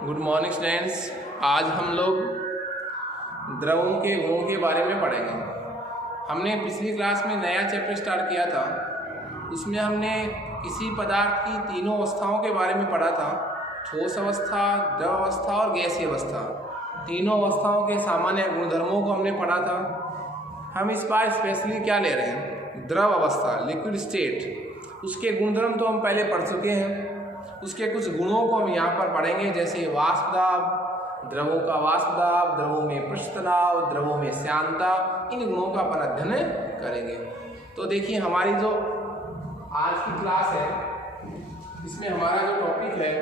Good morning students. आज हम लोग द्रवों के गुणों के बारे में पढ़ेंगे। हमने पिछली क्लास में नया चैप्टर स्टार्ट किया था। उसमें हमने किसी पदार्थ की तीनों अवस्थाओं के बारे में पढ़ा था, ठोस अवस्था, द्रव अवस्था और गैसीय अवस्था। तीनों अवस्थाओं के सामान्य गुणधर्मों को हमने पढ़ा था। हम इस बार स्पेशली क्या ले रहे हैं, द्रव अवस्था, लिक्विड स्टेट। उसके गुणधर्म तो हम पहले पढ़ चुके हैं, उसके कुछ गुणों को हम यहाँ पर पढ़ेंगे, जैसे वाष्प दाब, द्रवों का वाष्प दाब, द्रवों में पृष्ठ तनाव, द्रवों में श्यानता। इन गुणों का अपन अध्ययन करेंगे। तो देखिए, हमारी जो आज की क्लास है, इसमें हमारा जो टॉपिक है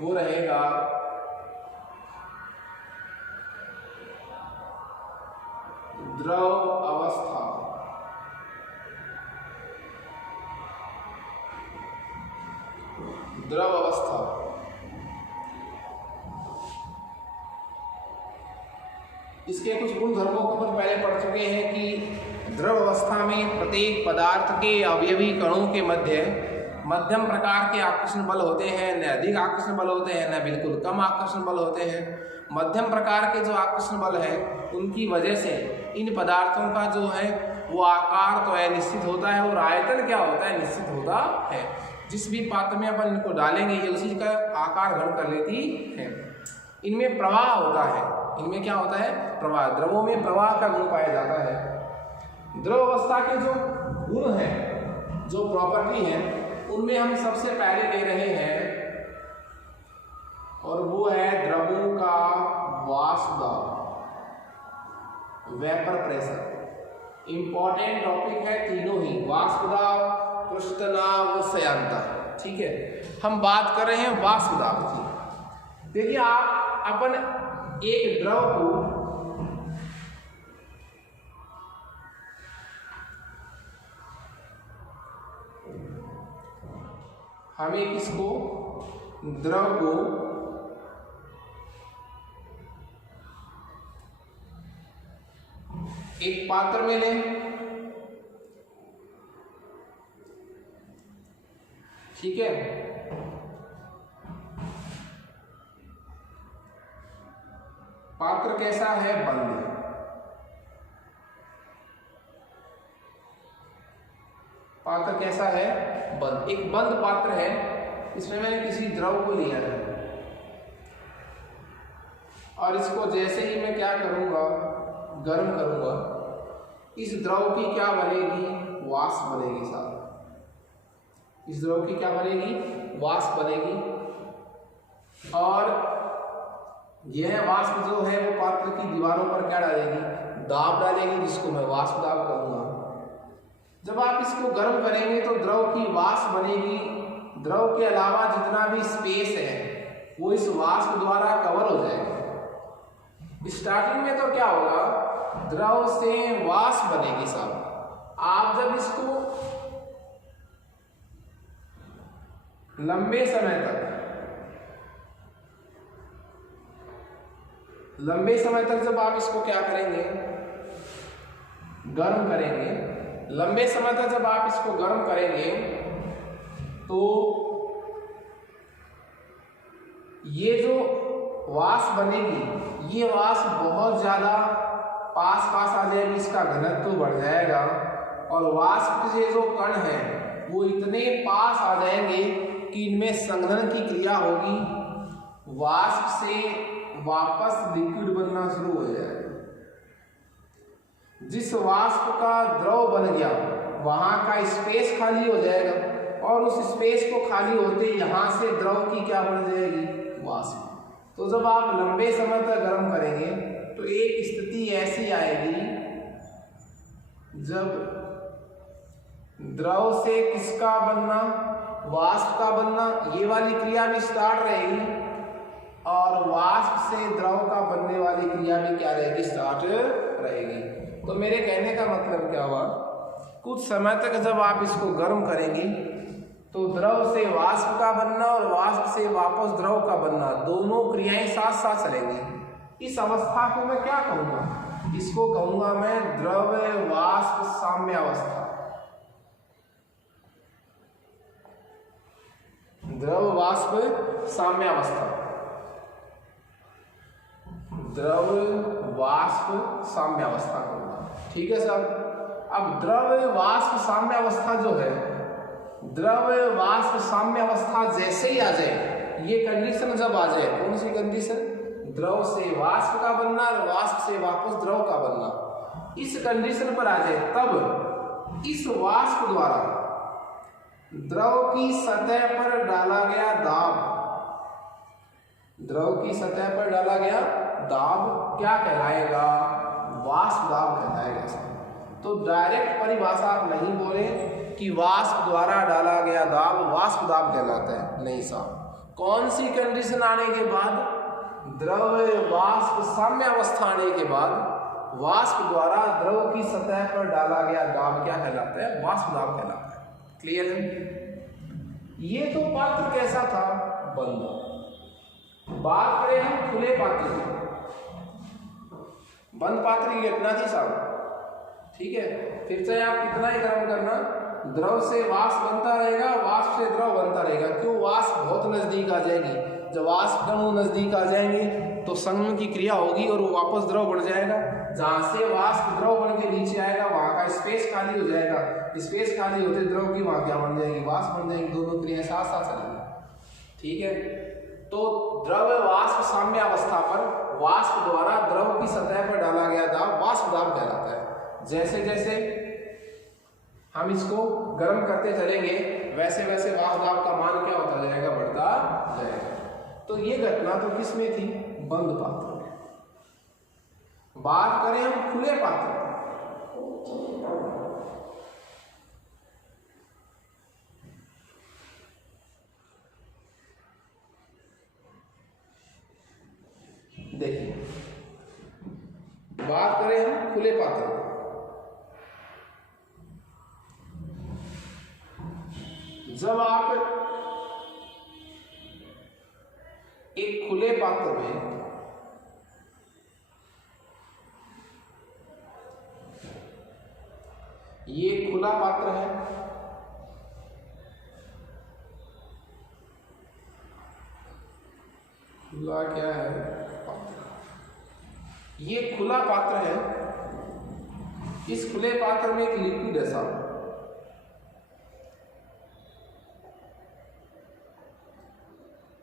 वो रहेगा द्रव अवस्था। द्रव अवस्था इसके कुछ गुण धर्मों को अपन पहले पढ़ चुके हैं कि द्रव अवस्था में प्रत्येक पदार्थ के अवयवी कणों के मध्य मध्यम प्रकार के आकर्षण बल होते हैं, न अधिक आकर्षण बल होते हैं, न बिल्कुल कम आकर्षण बल होते हैं। मध्यम प्रकार के जो आकर्षण बल है, उनकी वजह से इन पदार्थों का जो है वो आकार तो है निश्चित होता है, और आयतन क्या होता है, निश्चित होता है। जिस भी पात्र में अपन इनको डालेंगे ये उसी का आकार ग्रहण कर लेती है। इनमें प्रवाह होता है, इनमें क्या होता है, प्रवाह। द्रवों में प्रवाह का गुण पाया जाता है। द्रव अवस्था के जो गुण हैं, जो प्रॉपर्टी है, उनमें हम सबसे पहले ले रहे हैं, और वो है द्रवों का वाष्प दाब, वेपर प्रेशर। इंपॉर्टेंट टॉपिक है तीनों ही, वाष्प दाब, पृष्ठ तनाव, श्यानता। ठीक है, हम बात कर रहे हैं वाष्प दाब की। देखिए, आप अपन एक द्रव को हमें किसको, द्रव को एक पात्र में लें, ठीक है। पात्र कैसा है, बंद। पात्र कैसा है, बंद। एक बंद पात्र है, इसमें मैंने किसी द्रव को लिया है, और इसको जैसे ही मैं क्या करूंगा, गर्म करूंगा, इस द्रव की क्या बनेगी, वाष्प बनेगी साहब। इस द्रव की क्या बनेगी, वाष्प बनेगी। और यह वाष्प जो है वो पात्र की दीवारों पर क्या डालेगी, दाब डालेगी, जिसको मैं वाष्प दाब कहूंगा। जब आप इसको गर्म करेंगे तो द्रव की वाष्प बनेगी। द्रव के अलावा जितना भी स्पेस है वो इस वाष्प द्वारा कवर हो जाएगा। स्टार्टिंग में तो क्या होगा, द्रव से वाष्प बनेगी साहब। आप जब इसको लंबे समय तक जब आप इसको क्या करेंगे, गर्म करेंगे, लंबे समय तक जब आप इसको गर्म करेंगे तो ये जो वाष्प बनेगी, ये वाष्प बहुत ज्यादा पास आ जाएगी, इसका घनत्व बढ़ जाएगा, और वाष्प के जो कण हैं वो इतने पास आ जाएंगे कि इनमें संघनन की क्रिया होगी, वाष्प से वापस लिक्विड बनना शुरू हो जाएगा। जिस वाष्प का द्रव बन गया वहां का स्पेस खाली हो जाएगा, और उस स्पेस को खाली होते यहां से द्रव की क्या बन जाएगी, वाष्प। तो जब आप लंबे समय तक गर्म करेंगे तो एक स्थिति ऐसी आएगी जब द्रव से किसका बनना, वाष्प का बनना, ये वाली क्रिया भी स्टार्ट रहेगी, और वाष्प से द्रव का बनने वाली क्रिया भी क्या रहेगी, स्टार्ट रहेगी। तो मेरे कहने का मतलब क्या हुआ, कुछ समय तक जब आप इसको गर्म करेंगे तो द्रव से वाष्प का बनना और वाष्प से वापस द्रव का बनना, दोनों क्रियाएं साथ साथ चलेंगी। इस अवस्था को मैं क्या कहूँगा, इसको कहूँगा मैं द्रव वाष्प साम्यावस्था। द्रव वाष्प साम्यावस्था, द्रव वाष्प साम्यावस्था कहूँगा। ठीक है सर। अब द्रव वाष्प साम्यावस्था जो है, द्रव वाष्प साम्यावस्था जैसे ही आ जाए, ये कंडीशन जब आ जाए, कौन सी कंडीशन? द्रव से वाष्प का बनना और वाष्प से वापस द्रव का बनना, इस कंडीशन पर आ जाए, तब इस वाष्प द्वारा द्रव की सतह पर डाला गया दाब, द्रव की सतह पर डाला गया दाब क्या कहलाएगा? वाष्प दाब कहलाएगा। तो डायरेक्ट परिभाषा आप नहीं बोले कि वाष्प द्वारा डाला गया दाब वाष्प दाब कहलाता है, नहीं साहब। कौन सी कंडीशन आने के बाद? द्रव वाष्प साम्यावस्था आने के बाद वाष्प द्वारा द्रव की सतह पर डाला गया दाब क्या कहलाता है? वाष्प दाब कहलाता है। क्लियर है? ये तो पात्र कैसा था? बंद। बात करें हम खुले पात्र की, बंद पात्र की घटना थी साहब। ठीक है, फिर चाहे आप कितना ही गर्म करना, द्रव से वाष्प बनता रहेगा, वाष्प से द्रव बनता रहेगा। क्यों? वाष्प बहुत नजदीक आ जाएगी, जब वाष्प कण नजदीक आ जाएंगे तो संगम की क्रिया होगी और वो वापस द्रव बन जाएगा। जहां से वाष्प द्रव बन के नीचे आएगा वहां का स्पेस खाली हो जाएगा, स्पेस खाली होते द्रव की वहां क्या बन जाएगी? वाष्प बन जाएगी। दोनों क्रियाएं साथ साथ चलेंगी। ठीक है, तो द्रव वाष्प साम्यावस्था पर वाष्प द्वारा द्रव की सतह पर डाला गया दाब वाष्प दाब कहलाता है। जैसे जैसे हम इसको गर्म करते चलेंगे वैसे वैसे वाष्प दाब का मान क्या होता जाएगा? बढ़ता जाएगा। तो ये घटना तो किसमें थी? बंद पात्र में। बात करें हम खुले पात्र, देखिए बात करें हम खुले पात्र, जब आप एक खुले पात्र में ये खुला पात्र है, खुला क्या है? पात्र। ये खुला पात्र है, इस खुले पात्र में एक लिक्विड है साहब।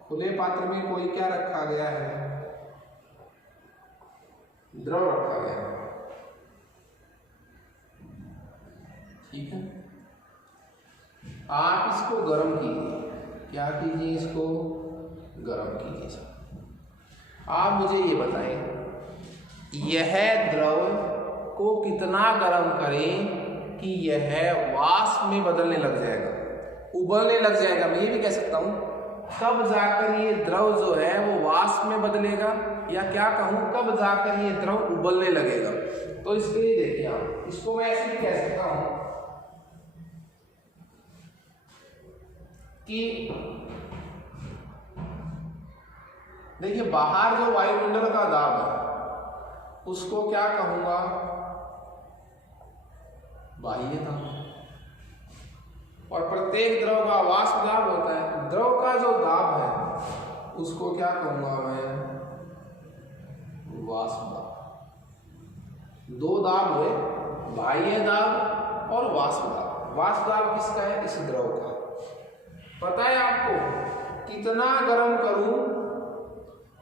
खुले पात्र में कोई क्या रखा गया है? द्रव रखा गया है। ठीक है, आप इसको गर्म कीजिए। क्या कीजिए? इसको गर्म कीजिए। आप मुझे ये बताएं, यह द्रव को कितना गर्म करें कि यह वाष्प में बदलने लग जाएगा, उबलने लग जाएगा। मैं ये भी कह सकता हूं कब जाकर ये द्रव जो है वो वाष्प में बदलेगा, या क्या कहूं कब जाकर ये द्रव उबलने लगेगा। तो इसके लिए देखिए आप, इसको मैं ऐसे भी कह सकता हूं कि देखिए बाहर जो वायुमंडल का दाब है उसको क्या कहूंगा? बाह्य दाब। और प्रत्येक द्रव का वाष्प दाब होता है, द्रव का जो दाब है उसको क्या कहूंगा मैं? वाष्प दाब। दो दाब हुए, बाह्य दाब और वाष्प दाब। वाष्प दाब किसका है? इस द्रव का। पता है आपको कितना गर्म करूं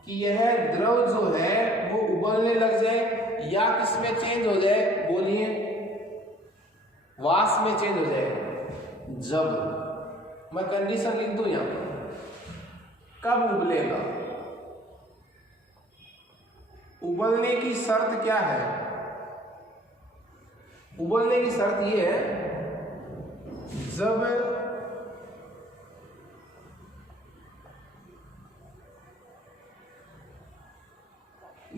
कि यह द्रव जो है वो उबलने लग जाए या किस में चेंज हो जाए? बोलिए, वाष्प में चेंज हो जाए। जब मैं कंडीशन लिख दूं यहां पर, कब उबलेगा? उबलने की शर्त क्या है? उबलने की शर्त यह है जब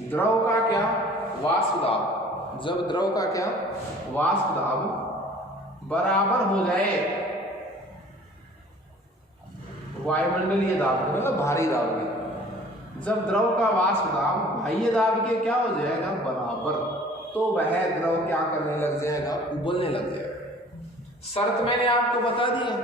द्रव का क्या? वाष्प दाब। जब द्रव का क्या? वाष्प दाब बराबर हो जाए वायुमंडलीय दाब, मतलब भारी दाब के। जब द्रव का वाष्प दाब बाह्य दाब के क्या हो जाएगा? बराबर, तो वह द्रव क्या करने लग जाएगा? उबलने लग जाएगा। शर्त मैंने आपको बता दी है।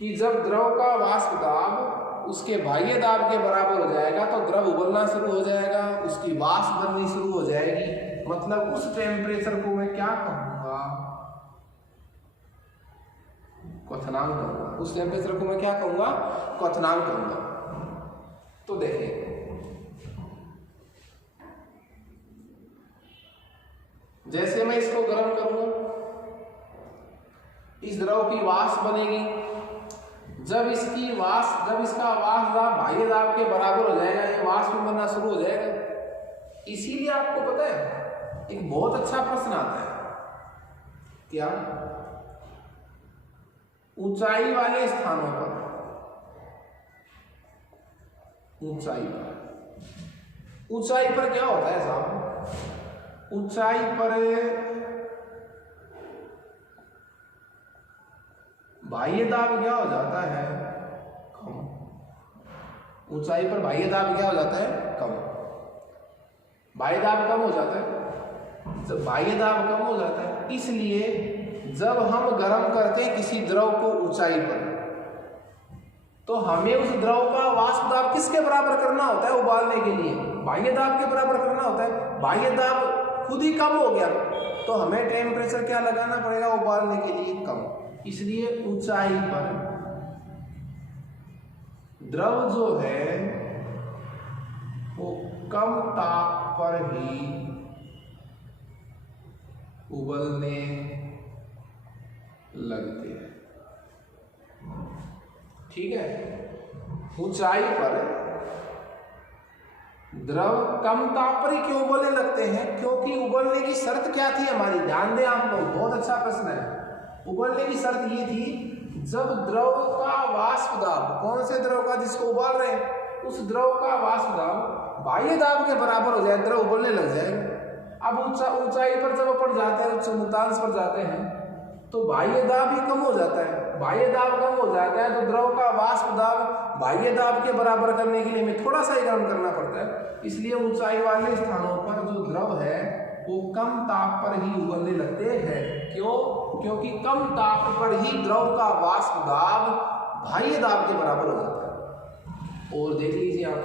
कि जब द्रव का वाष्प दाब उसके बाह्य दाब के बराबर हो जाएगा तो द्रव उबलना शुरू हो जाएगा, उसकी वाष्प बननी शुरू हो जाएगी। मतलब उस टेम्परेचर को मैं क्या कहूँगा, क्वथनांक कहूँगा। उस टेम्परेचर को मैं क्या कहूँगा, क्वथनांक कहूँगा। तो देखिए जैसे मैं इसको गर्म करूँगा, इस द्रव की वाष्प बनेगी। जब इसका वाष्प दाब बाह्य दाब के बराबर हो जाएगा, ये वाष्प बनना शुरू हो जाएगा। इसीलिए आपको पता है एक बहुत अच्छा प्रश्न आता है, क्या ऊंचाई वाले स्थानों पर, ऊंचाई पर क्या होता है साहब, ऊंचाई पर बाह्य दाब क्या हो जाता है, कम। ऊंचाई पर बाह्य दाब क्या हो जाता है, कम। बाह्य दाब कम हो जाता है। जब बाह्य दाब कम हो जाता है, इसलिए जब हम गर्म करते हैं किसी द्रव को ऊंचाई पर, तो हमें उस द्रव का वाष्प दाब किसके बराबर करना होता है, उबालने के लिए बाह्य दाब के बराबर करना होता है। बाह्य दाब खुद ही कम हो गया तो हमें टेम्परेचर क्या लगाना पड़ेगा, उबालने के लिए कम। इसलिए ऊंचाई पर द्रव जो है वो कम ताप पर ही उबलने लगते हैं। ठीक है, ऊंचाई पर द्रव कम ताप पर ही क्यों उबलने लगते हैं, क्योंकि उबलने की शर्त क्या थी हमारी, ध्यान दें आप लोग, बहुत अच्छा प्रश्न है। उबलने की शर्त ये थी जब द्रव का वाष्प दाब, कौन से द्रव का जिसको उबाल रहे हैं, उस द्रव का वाष्प दाब बाह्य दाब के बराबर हो जाए, द्रव उबलने लग जाएगा। अब ऊंचाई पर जब अपन जाते हैं, उच्च मुतांश पर जाते हैं, तो बाह्य दाब ही कम हो जाता है। बाह्य दाब कम हो जाता है तो द्रव का वाष्प दाब बाह्य दाब के बराबर करने के लिए हमें थोड़ा सा ही गर्म करना पड़ता है। इसलिए ऊंचाई वाले स्थानों पर जो द्रव है वो कम ताप पर ही उबलने लगते हैं। क्यों? क्योंकि कम ताप पर ही द्रव का वाष्प दाब बाह्य दाब के बराबर हो जाता है। और देख लीजिए आप,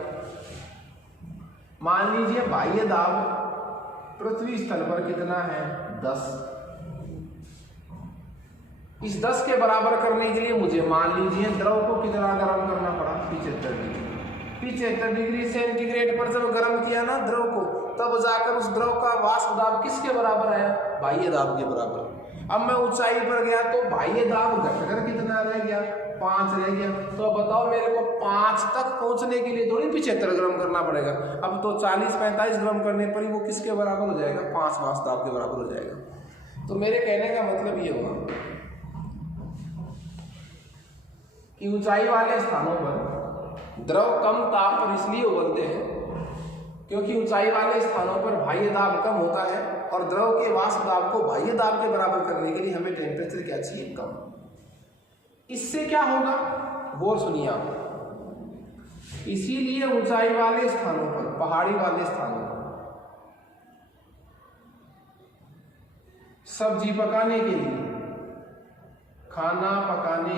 मान लीजिए बाह्य दाब पृथ्वी स्थल पर कितना है, 10। इस 10 के बराबर करने के लिए मुझे मान लीजिए द्रव को कितना गर्म करना पड़ा, 75 डिग्री। 75 डिग्री सेंटीग्रेड पर जब गर्म किया ना द्रव को, तब जाकर उस द्रव का वाष्प दाब किसके बराबर आया, बाह्य दाब के बराबर। अब मैं ऊंचाई पर गया तो बाह्य दाब घटकर कितना रह गया, 5 रह गया। तो अब बताओ मेरे को 5 तक पहुंचने के लिए थोड़ी 75 गर्म करना पड़ेगा, अब तो 40-45 गर्म करने पर ही वो किसके बराबर हो जाएगा, 5 वाष्प दाब के बराबर हो जाएगा। तो मेरे कहने का मतलब ये हुआ कि ऊंचाई वाले स्थानों पर द्रव कम ताप पर इसलिए उबलते हैं क्योंकि ऊंचाई वाले स्थानों पर बाह्य दाब कम होता है और द्रव के वाष्प दाब को बाह्य दाब के बराबर करने के लिए हमें टेम्परेचर क्या चाहिए, कम। इससे क्या होगा, गौर सुनिए आप। इसीलिए ऊंचाई वाले स्थानों पर, पहाड़ी वाले स्थानों पर सब्जी पकाने के लिए, खाना पकाने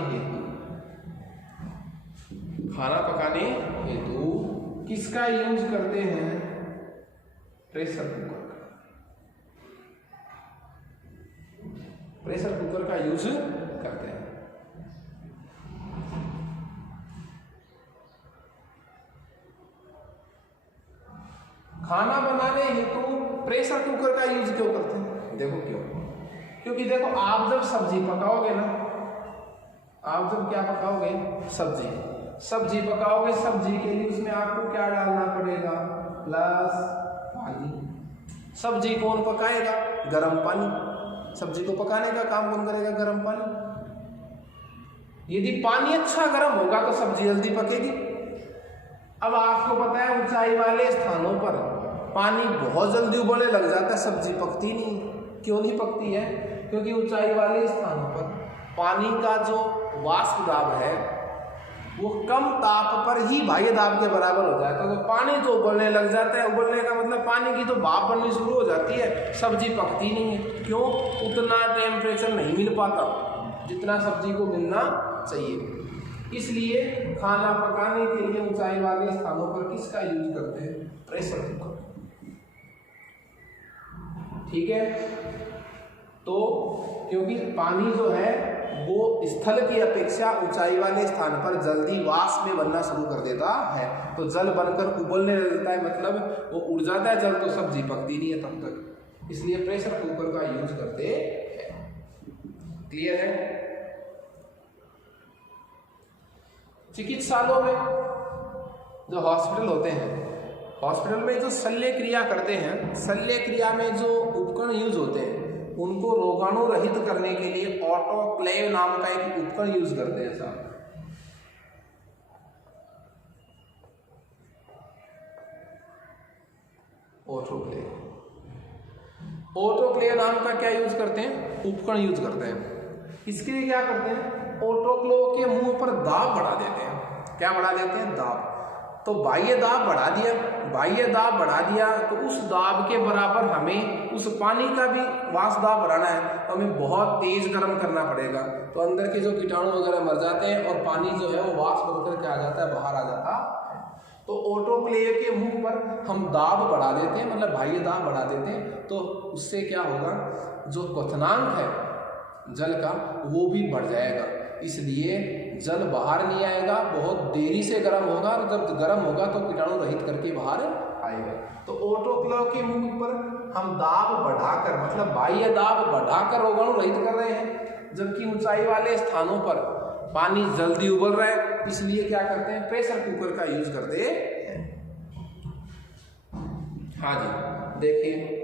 हेतु किसका यूज करते हैं, प्रेशर कुकर का। प्रेशर कुकर का यूज करते हैं। खाना बनाने हेतु प्रेशर कुकर का यूज क्यों करते हैं, देखो क्यों। क्योंकि देखो आप जब सब्जी पकाओगे ना, आप जब क्या पकाओगे, सब्जी पकाओगे, सब्जी के लिए उसमें आपको क्या डालना पड़ेगा, प्लस पानी। सब्जी कौन पकाएगा, गर्म पानी। सब्जी को पकाने का काम कौन करेगा, गर्म पानी। यदि पानी अच्छा गर्म होगा तो सब्जी जल्दी पकेगी। अब आपको पता है ऊंचाई वाले स्थानों पर पानी बहुत जल्दी उबलने लग जाता है, सब्जी पकती नहीं। क्यों नहीं पकती है, क्योंकि ऊंचाई वाले स्थानों पर पानी का जो वाष्प दाब है वो कम ताप पर ही बाह्य दाब के बराबर हो जाता है। तो पानी तो उबलने लग जाता है, उबलने का मतलब पानी की तो भाप बननी शुरू हो जाती है, सब्जी पकती नहीं है। क्यों, उतना टेम्परेचर नहीं मिल पाता जितना सब्जी को मिलना चाहिए। इसलिए खाना पकाने के लिए ऊंचाई वाले स्थानों पर किसका यूज करते हैं? Pressure cooker. ठीक है, तो क्योंकि पानी जो है वो स्थल की अपेक्षा ऊंचाई वाले स्थान पर जल्दी वाष्प में बनना शुरू कर देता है, तो जल बनकर उबलने लगता है, मतलब वो उड़ जाता है जल, तो सब्जी पकती नहीं है तब तक, इसलिए प्रेशर कुकर का यूज करते हैं। क्लियर है? चिकित्सालयों में जो हॉस्पिटल होते हैं, हॉस्पिटल में जो शल्य क्रिया करते हैं, शल्य क्रिया में जो उपकरण यूज होते हैं उनको रोगाणु रहित करने के लिए ऑटोक्लेव नाम का एक उपकरण यूज करते हैं साहब। ऑटोक्लेव नाम का क्या यूज करते हैं? उपकरण यूज करते हैं। इसके लिए क्या करते हैं? ऑटोक्लेव के मुंह पर दाब बढ़ा देते हैं। क्या बढ़ा देते हैं? दाब। तो बाह्य दाब बढ़ा दिया, बाह्य दाब बढ़ा दिया तो उस दाब के बराबर हमें उस पानी का भी वाष्प दाब बढ़ाना है, तो हमें बहुत तेज गर्म करना पड़ेगा, तो अंदर के जो कीटाणु वगैरह मर जाते हैं और पानी जो है वो वाष्प बनकर क्या आ जाता है? बाहर आ जाता है। तो ऑटोक्लेव के मुंह पर हम दाब बढ़ा देते हैं, मतलब बाह्य दाब बढ़ा देते हैं, तो उससे क्या होगा? जो क्वथनांक है जल का वो भी बढ़ जाएगा, इसलिए जल बाहर नहीं आएगा, बहुत देरी से गर्म होगा, और जब गर्म होगा तो कीटाणु रहित करके बाहर आएगा। तो ऑटोक्लेव के मुंह पर हम दाब बढ़ाकर, मतलब बाह्य दाब बढ़ाकर रोगाणु रहित कर रहे हैं, जबकि ऊंचाई वाले स्थानों पर पानी जल्दी उबल रहा है, इसलिए क्या करते हैं? प्रेशर कुकर का यूज करते हैं। हाँ जी, देखिए,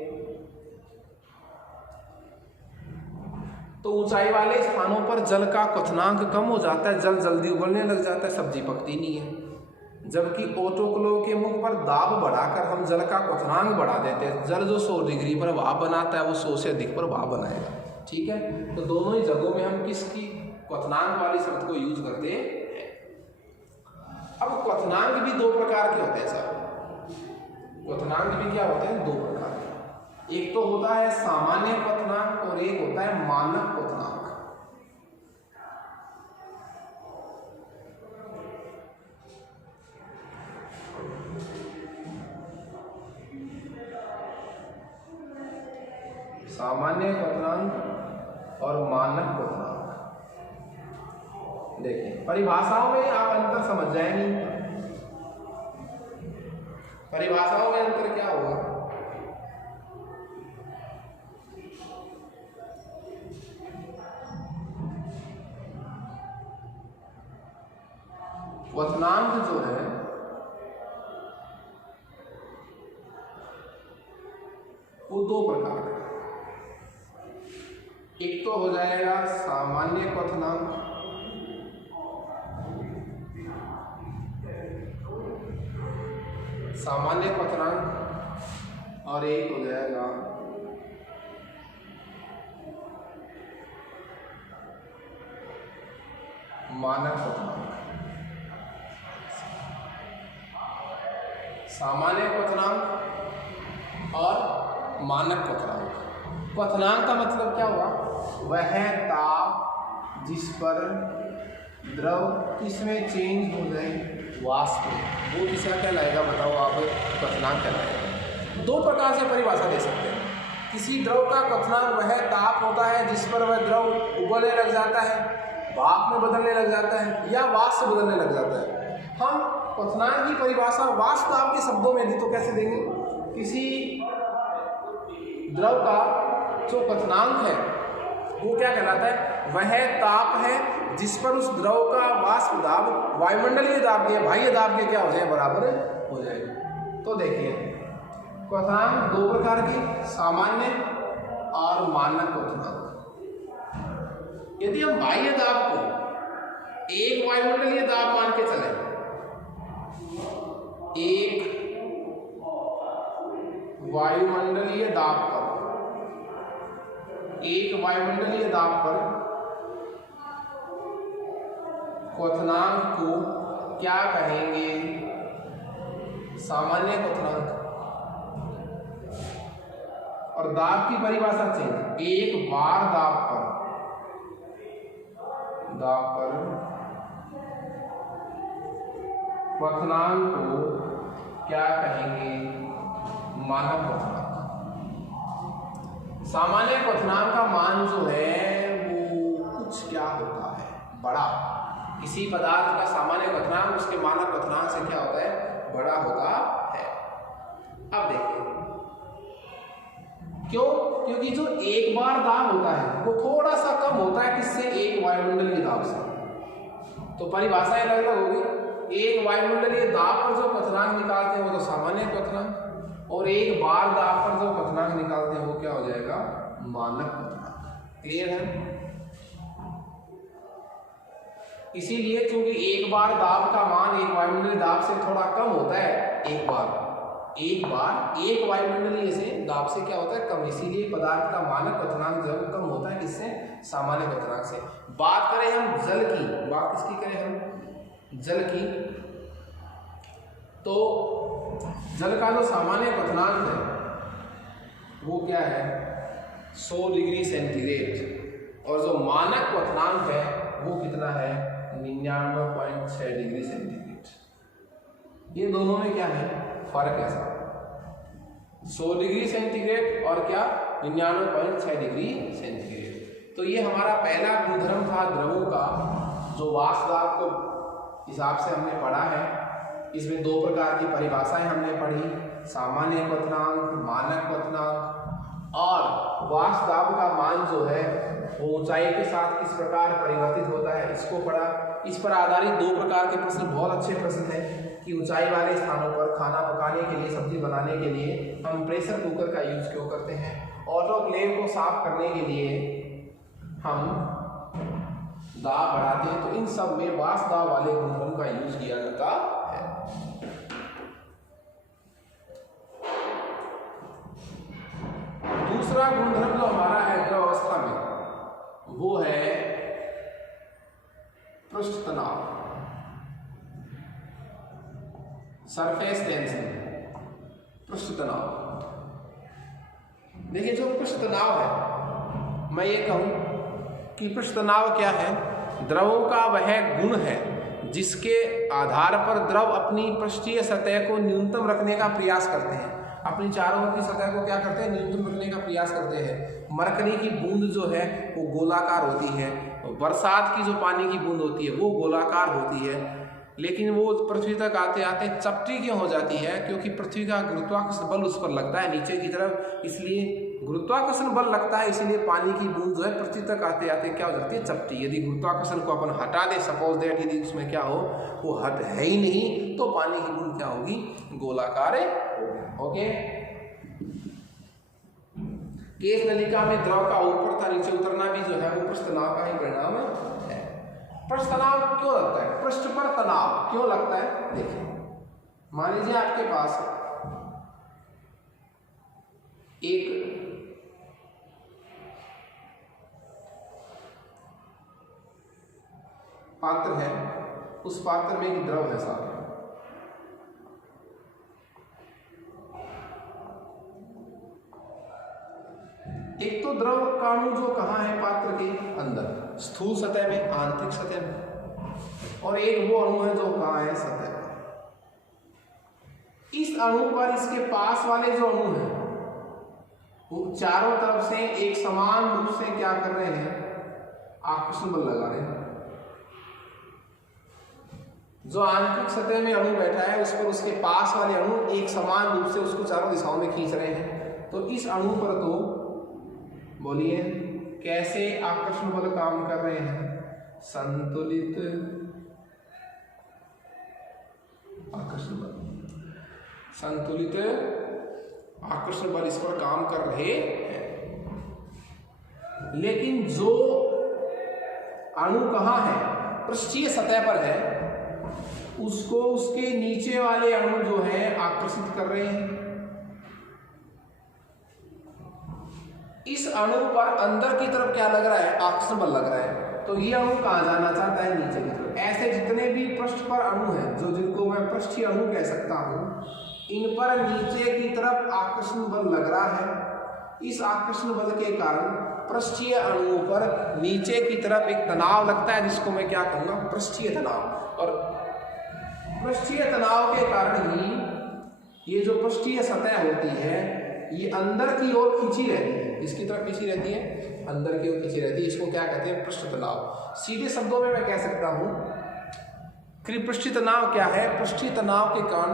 तो ऊंचाई वाले स्थानों पर जल का क्वथनांक कम हो जाता है, जल जल्दी उबलने लग जाता है, सब्जी पकती नहीं है, जबकि ऑटोक्लेव के मुख पर दाब बढ़ाकर हम जल का क्वथनांक बढ़ा देते हैं। जल जो 100 डिग्री पर भाप बनाता है वो 100 से अधिक पर भाप बनाएगा। ठीक है, तो दोनों ही जगहों में हम किसकी क्वथनांक वाली शब्द को यूज करते हैं। अब क्वथनांक भी दो प्रकार के होते हैं साहब। क्वथनांक भी क्या होते हैं? दो प्रकार के। एक तो होता है सामान्य क्वथनांक और एक होता है मानक क्वथनांक। सामान्य क्वथनांक और मानक क्वथनांक, देखिए परिभाषाओं में आप अंतर समझ जाएंगे। परिभाषाओं में अंतर क्या होगा? क्वथनांक जो है वो दो प्रकार का, एक तो हो जाएगा सामान्य क्वथनांक, सामान्य क्वथनांक, और एक हो जाएगा मानक क्वथनांक। सामान्य क्वथनांक और मानक क्वथनांक। क्वथनांक का मतलब क्या हुआ? वह ताप जिस पर द्रव किसमें चेंज हो जाए? वाष्प में, वो किसका कहलाएगा? बताओ आप, क्वथनांक कहलाएगा। दो प्रकार से परिभाषा दे सकते हैं। किसी द्रव का क्वथनांक वह ताप होता है जिस पर वह द्रव उबलने लग जाता है, भाप में बदलने लग जाता है, या वाष्प से बदलने लग जाता है। हम क्वथनांक की परिभाषा वाष्प ताप के शब्दों में दी तो कैसे देंगे? किसी द्रव का जो क्वथनांक है वो क्या कहलाता है? वह ताप है जिस पर उस द्रव का वाष्प दाब वायुमंडलीय दाब के, बाह्य दाब के क्या हो जाए? बराबर हो जाएगा। तो देखिए क्वथनांक दो प्रकार के, सामान्य और मानक क्वथनांक। यदि हम बाह्य दाब को एक वायुमंडलीय दाब मान के चले, एक वायुमंडलीय दाब पर, एक वायुमंडलीय दाब पर क्वथनांक को क्या कहेंगे? सामान्य क्वथनांक। और दाब की परिभाषा चेंज, एक बार दाब पर क्वथनांक को क्या कहेंगे? मानक क्वथनांक। सामान्य क्वथनांक का मान जो है वो कुछ क्या होता है? बड़ा। किसी पदार्थ का सामान्य क्वथनांक उसके मानक क्वथनांक से क्या होता है? बड़ा होता है। अब देखिए क्यों? क्योंकि जो एक बार दाब होता है वो थोड़ा सा कम होता है किससे? एक वायुमंडल की दाब से। तो परिभाषा अलग अलग होगी। एक वायुमंडलीय दाब पर जो क्वथनांक निकालते हैं वो तो सामान्य क्वथनांक, और एक बार दाब पर जो क्वथनांक निकालते हैं वो क्या हो जाएगा? मानक क्वथनांक। क्लियर है? इसीलिए क्योंकि एक बार दाब का मान एक वायुमंडलीय दाब से थोड़ा कम होता है, एक बार एक वायुमंडलीय से दाब से क्या होता है? कम। इसीलिए पदार्थ का मानक क्वथनांक जब कम होता है किससे? सामान्य क्वथनांक से। बात करें हम जल की, बात किसकी करें हम? जल की। तो जल का जो सामान्य क्वथनांक है वो क्या है? 100 डिग्री सेंटीग्रेड, और जो मानक क्वथनांक है वो कितना है? 99.6 डिग्री सेंटीग्रेड। ये दोनों में क्या है? फर्क है साहब। 100 डिग्री सेंटीग्रेड और क्या? 99.6 डिग्री सेंटीग्रेड। तो ये हमारा पहला गुणधर्म था द्रवों का, जो वाष्प दाब को हिसाब से हमने पढ़ा है। इसमें दो प्रकार की परिभाषाएं हमने पढ़ी, सामान्य क्वथनांक, मानक क्वथनांक, और वाष्प दाब का मान जो है वो ऊंचाई के साथ किस प्रकार परिवर्तित होता है इसको पढ़ा। इस पर आधारित दो प्रकार के प्रश्न बहुत अच्छे प्रश्न हैं कि ऊंचाई वाले स्थानों पर खाना पकाने के लिए, सब्जी बनाने के लिए हम प्रेशर कुकर का यूज क्यों करते हैं? ऑटोक्लेव को साफ करने के लिए हम दाब बढ़ाते हैं। तो इन सब में वाष्प दाब वाले गुणधर्म का यूज किया जाता है। दूसरा गुणधर्म जो हमारा है द्रव अवस्था में वो है पृष्ठ तनाव, सरफेस टेंशन, पृष्ठ तनाव। देखिए जो पृष्ठ तनाव है, मैं ये कहूं कि पृष्ठ तनाव क्या है? द्रवों का वह गुण है जिसके आधार पर द्रव अपनी पृष्ठीय सतह को न्यूनतम रखने का प्रयास करते हैं। अपनी चारों ओर की सतह को क्या करते हैं? न्यूनतम रखने का प्रयास करते हैं। मरकरी की बूंद जो है वो गोलाकार होती है, बरसात की जो पानी की बूंद होती है वो गोलाकार होती है, लेकिन वो पृथ्वी तक आते आते चपटी क्यों हो जाती है? क्योंकि पृथ्वी का गुरुत्वाकर्षण बल उस पर लगता है नीचे की तरफ, इसलिए गुरुत्वाकर्षण बल लगता है, इसलिए पानी की बूंद जो है पृथ्वी तक आते आते क्या हो जाती है? चपटी। यदि गुरुत्वाकर्षण को अपन हटा दे, सपोज दैट यदि उसमें क्या हो, वो हट है ही नहीं, तो पानी की बूंद क्या होगी? गोलाकार होगी। ओके। केस नलिका में द्रव का ऊपर था नीचे उतरना भी जो है वो पृष्ठ तनाव का ही परिणाम है। पृष्ठ तनाव क्यों लगता है? पृष्ठ पर तनाव क्यों लगता है? देखिए, मान लीजिए आपके पास एक पात्र है, उस पात्र में एक द्रव है साथ में। एक तो द्रव काणु जो कहाँ है? पात्र के अंदर, स्थूल सतह में, आंतरिक सतह में, और एक वो अणु है जो कहाँ है? सतह पर। इस अणु पर इसके पास वाले जो अणु है वो चारों तरफ से एक समान रूप से क्या कर रहे हैं? आकर्षण बल लगा रहे हैं। जो आंतरिक सतह में अणु बैठा है उस पर उसके पास वाले अणु एक समान रूप से उसको चारों दिशाओं में खींच रहे हैं। तो इस अणु पर तो बोलिए कैसे आकर्षण बल काम कर रहे हैं? संतुलित आकर्षण बल, संतुलित आकर्षण बल इस पर काम कर रहे हैं। लेकिन जो अणु कहाँ है? पृष्ठीय सतह पर है, उसको उसके नीचे वाले अणु जो है आकर्षित कर रहे हैं। इस अणु पर अंदर की तरफ क्या लग रहा है? आकर्षण बल लग रहा है। तो ये अणु कहाँ जाना चाहता है? नीचे की तरफ। ऐसे जितने भी पृष्ठ पर अणु हैं, जो जिनको मैं पृष्ठीय अणु कह सकता हूं, इन पर नीचे की तरफ आकर्षण बल लग रहा है। इस आकर्षण बल के कारण पृष्ठीय अणुओं पर नीचे की तरफ एक तनाव लगता है, जिसको मैं क्या कहूँगा? पृष्ठीय तनाव। और पृष्ठीय तनाव के कारण ही ये जो पृष्ठीय सतह होती है ये अंदर की ओर खींची रहती है, इसकी तरफ खींची रहती है, अंदर की ओर खींची रहती है। इसको क्या कहते हैं? पृष्ठ तनाव। सीधे शब्दों में मैं कह सकता हूं कि पृष्ठीय तनाव क्या है? पृष्ठीय तनाव के कारण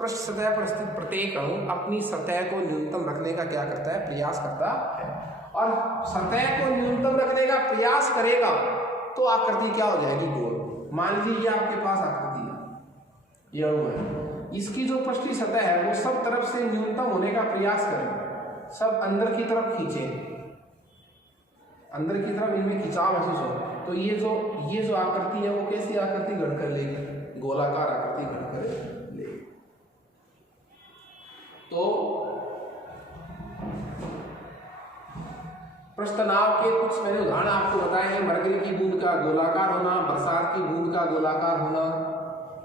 पृष्ठ सतह पर स्थित प्रत्येक अणु अपनी सतह को न्यूनतम रखने का क्या करता है? प्रयास करता है। और सतह को न्यूनतम रखने का प्रयास करेगा तो आकृति क्या हो जाएगी? गोल। मान लीजिए आपके पास आकृति है, ये अणु है, इसकी जो पृष्ठीय सतह है वो सब तरफ से न्यूनतम होने का प्रयास करें, सब अंदर की तरफ खींचे, अंदर की तरफ इनमें खिंचाव महसूस हो, तो ये जो आकृति है वो कैसी आकृति गढ़ कर लेगी? गोलाकार आकृति गढ़ कर लेगी। तो पृष्ठ तनाव के कुछ मैंने उदाहरण आपको बताए हैं। मरकरी की बूंद का गोलाकार होना, बरसात की बूंद का गोलाकार होना,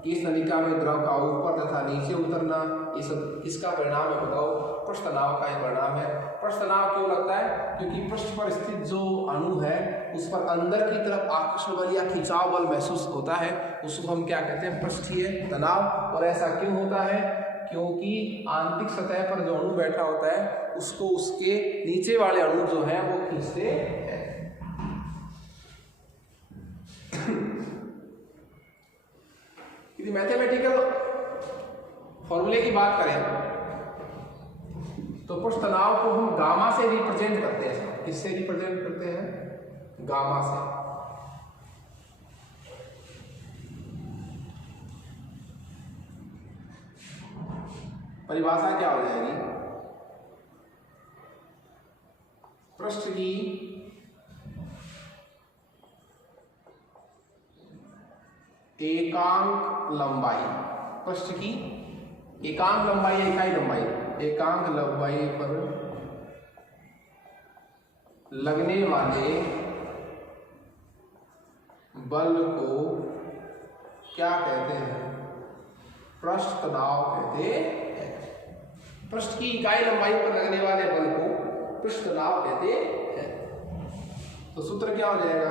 इस नलिका में द्रव का ऊपर तथा नीचे उतरना, ये सब किसका परिणाम है बताओ? पृष्ठ तनाव का ही परिणाम है। पृष्ठ तनाव क्यों लगता है? क्योंकि पृष्ठ पर स्थित जो अणु है उस पर अंदर की तरफ आकर्षण बल या खिंचाव बल महसूस होता है, उसको हम क्या कहते हैं? पृष्ठीय तनाव। और ऐसा क्यों होता है? क्योंकि आंतरिक सतह पर जो अणु बैठा होता है उसको उसके नीचे वाले अणु जो है वो खींचते हैं। यदि मैथमेटिकल फॉर्मूले की बात करें तो पृष्ठ तनाव को हम गामा से रिप्रेजेंट करते हैं। किससे रिप्रेजेंट करते हैं? गामा से। परिभाषा क्या हो जाएगी? पृष्ठ की एकांक लंबाई, पृष्ठ की एकांक लंबाई, इकाई लंबाई, एकांक लंबाई पर लगने वाले बल को क्या कहते हैं? पृष्ठ तनाव कहते हैं। पृष्ठ की इकाई लंबाई पर लगने वाले बल को पृष्ठ तनाव कहते हैं। तो सूत्र क्या हो जाएगा?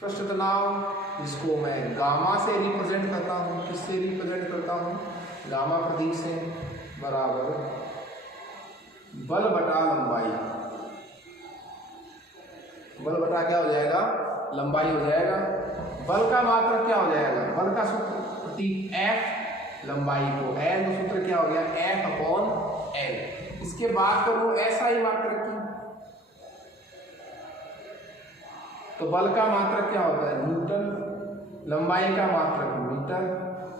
पृष्ठ तनाव, जिसको मैं गामा से रिप्रेजेंट करता हूं। किससे रिप्रेजेंट करता हूं? गामा प्रतीक से, बराबर बल बटा लंबाई। बल बटा क्या हो जाएगा? लंबाई हो जाएगा। बल का मात्रक क्या हो जाएगा? बल का सूत्र प्रतीक F, लंबाई को L, तो सूत्र क्या हो गया? F/L। इसके बाद करूं ऐसा ही मात्रक की, तो बल का मात्रक क्या होता है? न्यूटन। लंबाई का मात्रक मीटर,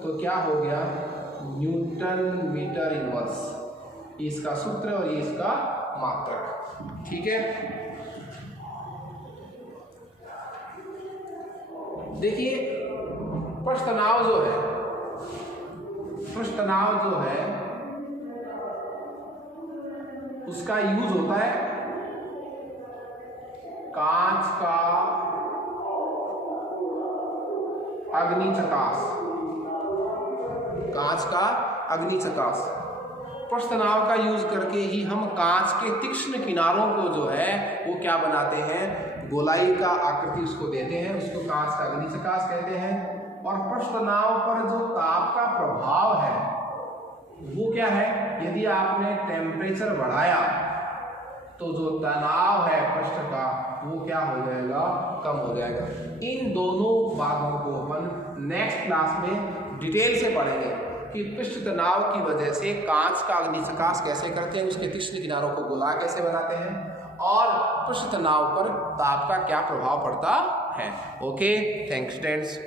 तो क्या हो गया? Newton metre inverse. इसका सूत्र और ये इसका मात्रक। ठीक है, देखिए पृष्ठ तनाव जो है, पृष्ठ तनाव जो है उसका यूज होता है कांच का अग्निचकास। कांच का अग्निचकास, पृष्ठ तनाव का यूज करके ही हम कांच के तीक्ष्ण किनारों को जो है वो क्या बनाते हैं? गोलाई का आकृति उसको देते हैं, उसको कांच का अग्निचकास कहते हैं। और पृष्ठ तनाव पर जो ताप का प्रभाव है वो क्या है? यदि आपने टेम्परेचर बढ़ाया तो जो तनाव है पृष्ठ का वो क्या हो जाएगा? कम हो जाएगा। इन दोनों बातों को अपन नेक्स्ट क्लास में डिटेल से पढ़ेंगे कि पृष्ठ तनाव की वजह से कांच का अग्निचकास कैसे करते हैं, उसके तीक्ष्ण किनारों को गोला कैसे बनाते हैं, और पृष्ठ तनाव पर ताप का क्या प्रभाव पड़ता है। Okay, thanks students.